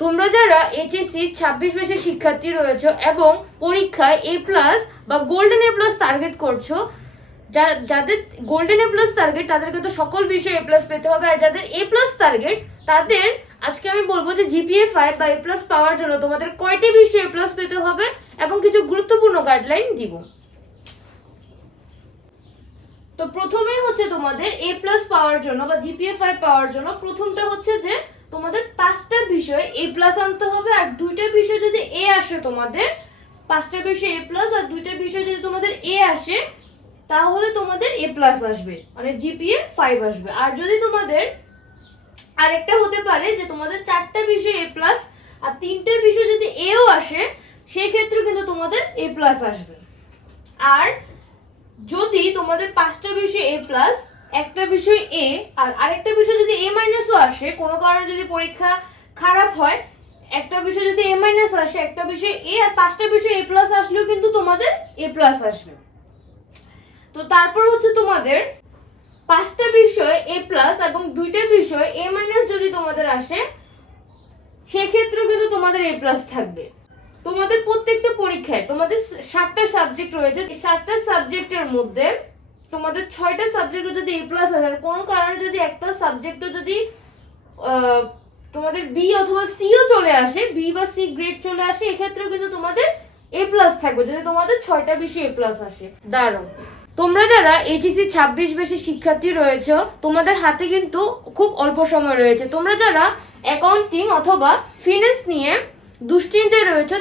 তোমরা যারা এইচএসসি 26 ব্যাচের শিক্ষার্থী রয়েছে এবং পরীক্ষায় A+ বা গোল্ডেন A+ টার্গেট করছো, যাদের গোল্ডেন A+ টার্গেট তাদেরকে তো সকল বিষয়ে A+ পেতে হবে, আর যাদের A+ টার্গেট তাদের আজকে আমি বলবো যে GPA 5 বা A+ পাওয়ার জন্য তোমাদের কয়টি বিষয়ে A+ পেতে হবে এবং কিছু গুরুত্বপূর্ণ গাইডলাইন দিব। তো প্রথমেই হচ্ছে তোমাদের A+ পাওয়ার জন্য বা GPA 5 পাওয়ার জন্য প্রথমটা হচ্ছে যে তোমাদের 5টা বিষয় A+ আনতে হবে, আর 2টা বিষয় যদি A আসে, তোমাদের 5টা বিষয় A+ আর 2টা বিষয় যদি তোমাদের A আসে তাহলে তোমাদের A+ আসবে, মানে GPA 5 আসবে। আর যদি তোমাদের আরেকটা হতে পারে যে তোমাদের 4টা বিষয় A+ আর 3টা বিষয় যদি Aও আসে, সেই ক্ষেত্রে কিন্তু তোমাদের A+ আসবে। আর যদি তোমাদের 5টা বিষয় A+, একটা বিষয় A আর আরেকটা বিষয় যদি A- আসে, কোনো কারণে যদি পরীক্ষা খারাপ হয়, একটা বিষয় যদি A- আসে, একটা বিষয় A আর 5টা বিষয় A+ আসলেও কিন্তু তোমাদের A+ আসবে। তো তারপর হচ্ছে তোমাদের 5টা বিষয় A+ এবং 2টা বিষয় A- যদি তোমাদের আসে, সেক্ষেত্রেও কিন্তু তোমাদের A+ থাকবে। তোমাদের প্রত্যেকটা পরীক্ষায় তোমাদের 7টা সাবজেক্ট রয়েছে, এই 7টা সাবজেক্টের মধ্যে তোমাদের 6টা সাবজেক্টে যদি A+ আসে, আর কোনো কারণে যদি একটা সাবজেক্টে যদি তোমাদের B অথবা C ও চলে আসে, B বা C গ্রেড চলে আসে, এক্ষেত্রেও কিন্তু তোমাদের A+ থাকবে যদি তোমাদের 6টা বিষয় A+ আসে। দাঁড়াও, তোমরা যারা এইচএসসি 26 ব্যাচের শিক্ষার্থী রয়েছে, তোমাদের হাতে কিন্তু খুব অল্প সময় রয়েছে। তোমরা যারা অ্যাকাউন্টিং অথবা ফিনান্স নিয়ে দুশ্চিন্তায় রয়েছে,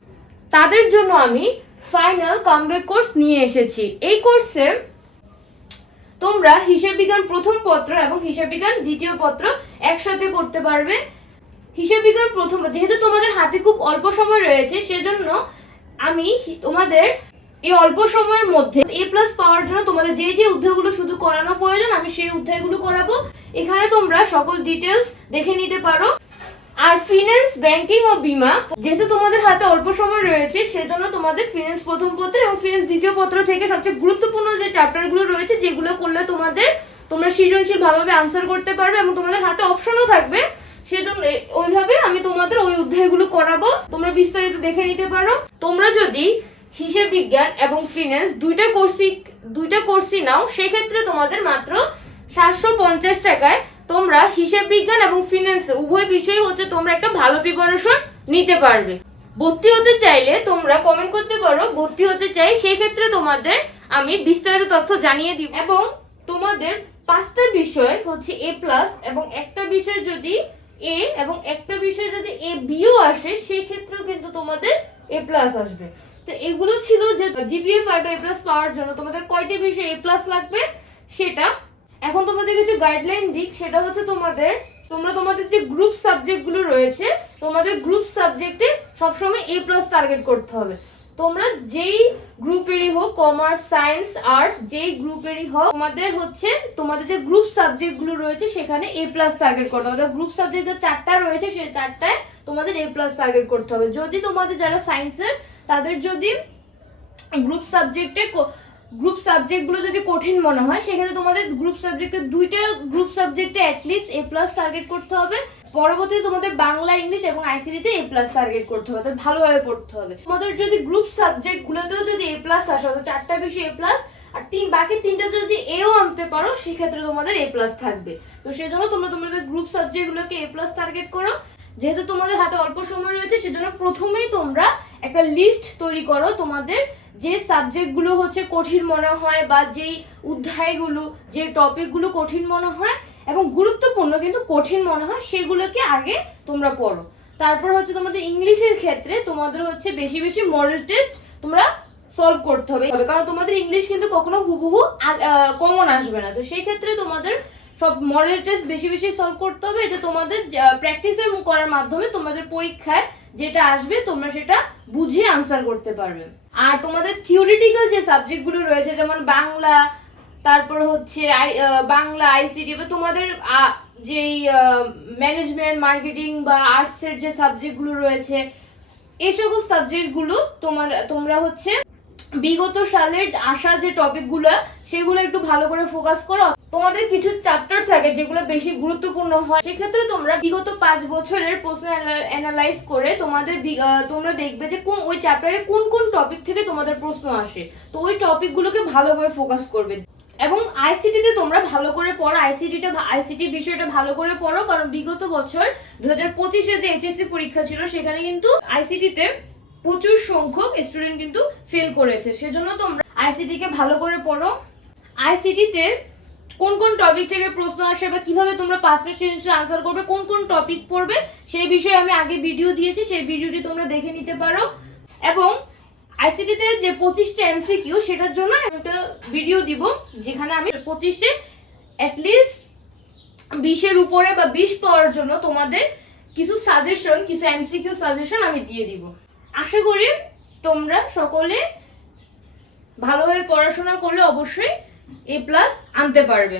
তাদের জন্য আমি ফাইনাল কামব্যাক কোর্স নিয়ে এসেছি। এই কোর্সে তোমরা হিসাব বিজ্ঞান প্রথম পত্র এবং হিসাব বিজ্ঞান দ্বিতীয় পত্র একসাথে করতে পারবে। হিসাব বিজ্ঞান প্রথম, যেহেতু তোমাদের হাতে খুব অল্প সময় রয়েছে, সেজন্য আমি তোমাদের এই অল্প সময়ের মধ্যে A+ পাওয়ার জন্য তোমাদের যে যে অধ্যায়গুলো শুধু করানো প্রয়োজন, আমি সেই অধ্যায়গুলো করাবো। এখানে তোমরা সকল ডিটেলস দেখে নিতে পারো। আর ফিনান্স, ব্যাংকিং ও বীমা, যেহেতু তোমাদের হাতে অল্প সময় রয়েছে, সেজন্য তোমাদের ফিনান্স প্রথম পত্র এবং ফিনান্স দ্বিতীয় পত্র থেকে সবচেয়ে গুরুত্বপূর্ণ যে চ্যাপ্টারগুলো রয়েছে, যেগুলো করলে তোমরা সৃজনশীল ভাবে আনসার করতে পারবে এবং তোমাদের হাতে অপশনও থাকবে, সেজন্য ওইভাবে আমি তোমাদের ওই অধ্যায়গুলো করাবো। তোমরা বিস্তারিত দেখে নিতে পারো। তোমরা যদি হিসাব বিজ্ঞান এবং ফিনান্স দুইটা কোর্সই নাও, সেক্ষেত্রে তোমাদের মাত্র 750 টাকায় তোমরা হিসাব বিজ্ঞান এবং ফিনান্স উভয় বিষয় হচ্ছে তোমরা একটা ভালো প্রিপারেশন নিতে পারবে। ভর্তি হতে চাইলে তোমরা কমেন্ট করতে পারো ভর্তি হতে চাই, সেই ক্ষেত্রে তোমাদের আমি বিস্তারিত তথ্য জানিয়ে দিব। এবং তোমাদের 5টা বিষয় হচ্ছে A+ এবং একটা বিষয় যদি A এবং একটা বিষয় যদি A-Bও আসে, সেই ক্ষেত্রেও কিন্তু তোমাদের A+ আসবে। তো এগুলো ছিল যে GPA 5 A+ পাওয়ার জন্য তোমাদের কয়টি বিষয় A+ লাগবে সেটা। এখন তোমাদের কিছু গাইডলাইন দিক, সেটা হচ্ছে তোমাদের যে গ্রুপ সাবজেক্টগুলো রয়েছে, তোমাদের গ্রুপ সাবজেক্টে সবসময় A+ টার্গেট করতে হবে। তোমরা যেই গ্রুপেরই হোক, কমার্স, সায়েন্স, আর্টস, যেই গ্রুপেরই হোক, তোমাদের যে গ্রুপ সাবজেক্টগুলো রয়েছে সেখানে A+ টার্গেট করতে হবে। গ্রুপ সাবজেক্ট যে 4টা রয়েছে, সেই 4টায় তোমাদের A+ টার্গেট করতে হবে। যদি তোমাদের যারা সায়েন্সের, তাদের যদি গ্রুপ সাবজেক্টগুলো যদি কঠিন মনে হয়, সেক্ষেত্রে তোমাদের দুইটা গ্রুপ সাবজেক্টে অ্যাটলিস্ট A+ টার্গেট করতে হবে। পরবর্তীতে তোমাদের বাংলা, ইংলিশ এবং আইসিটিতে A+ টার্গেট করতে হবে, ভালোভাবে পড়তে হবে। তোমাদের যদি গ্রুপ সাবজেক্টগুলোতেও যদি A+ আসে, অর্থাৎ 4টা বিষয় A+, আর বাকি 3টা যদি এও আনতে পারো, সেক্ষেত্রে তোমাদের A+ থাকবে। তো সেজন্য তোমরা তোমাদের গ্রুপ সাবজেক্টগুলোকে A+ টার্গেট করো। যেহেতু তোমাদের হাতে অল্প সময় রয়েছে, সেজন্য প্রথমেই তোমরা একটা লিস্ট তৈরি করো তোমাদের যে সাবজেক্টগুলো হচ্ছে কঠিন মনে হয়, বা যেই অধ্যায়গুলো, যে টপিকগুলো কঠিন মনে হয় এবং গুরুত্বপূর্ণ কিন্তু কঠিন মনে হয়, সেগুলোকে আগে তোমরা পড়ো। তারপর হচ্ছে তোমাদের ইংলিশের ক্ষেত্রে তোমাদের হচ্ছে বেশি বেশি মডেল টেস্ট তোমরা সলভ করতে হবে, কারণ তোমাদের ইংলিশ কিন্তু কখনো হুবহু কমন আসবে না। তো সেই ক্ষেত্রে তোমাদের সব মডেল টেস্ট বেশি বেশি সলভ করতে হবে, এতে তোমাদের প্র্যাকটিসের করার মাধ্যমে তোমাদের পরীক্ষায় যেটা আসবে তোমরা সেটা বুঝে আনসার করতে পারবে। আর তোমাদের থিওরিটিক্যাল যে সাবজেক্টগুলো রয়েছে, যেমন বাংলা, তারপর হচ্ছে বাংলা, আইসিটি, বা তোমাদের যেই ম্যানেজমেন্ট, মার্কেটিং বা আর্টসের যে সাবজেক্টগুলো রয়েছে, এই সকল সাবজেক্টগুলো তোমরা হচ্ছে বিগত সালের আসা যে টপিকগুলো, সেগুলো একটু ভালো করে ফোকাস করো। তোমাদের কিছু চ্যাপ্টার থাকে যেগুলো বেশি গুরুত্বপূর্ণ হয়, সেক্ষেত্রে তোমরা বিগত 5 বছরের প্রশ্ন অ্যানালাইজ করে তোমরা দেখবে যে কোন ওই চ্যাপ্টারে কোন কোন টপিক থেকে তোমাদের প্রশ্ন আসে, তো ওই টপিকগুলোকে ভালো করে ফোকাস করবে। এবং আইসিটিতে তোমরা ভালো করে পড়ো, আইসিটি বিষয়টা ভালো করে পড়ো, কারণ বিগত বছর 2025-এ যে এইচএসসি পরীক্ষা ছিল সেখানে কিন্তু আইসিটিতে প্রচুর সংখ্যক স্টুডেন্ট কিন্তু ফেল করেছে, সেজন্য তোমরা আইসিটি কে ভালো করে পড়ো। আইসিটিতে কোন কোন টপিক থেকে প্রশ্ন আসে বা কিভাবে তোমরা পাঁচটা সেন্টেন্সে আনসার করবে, কোন কোন টপিক পড়বে সেই বিষয়ে আমি আগে ভিডিও দিয়েছি, সেই ভিডিওটি তোমরা দেখে নিতে পারো। এবং আইসিটিতে যে 25টা এমসিকিউ সেটার জন্য একটা ভিডিও দিব, যেখানে আমি 25-এ অ্যাটলিস্ট 20-এর উপরে বা 20 পাওয়ার জন্য তোমাদের কিছু এমসিকিউ সাজেশন আমি দিয়ে দিব। আশা করি তোমরা সকলে ভালোভাবে পড়াশোনা করলে অবশ্যই A+ আনতে পারবে।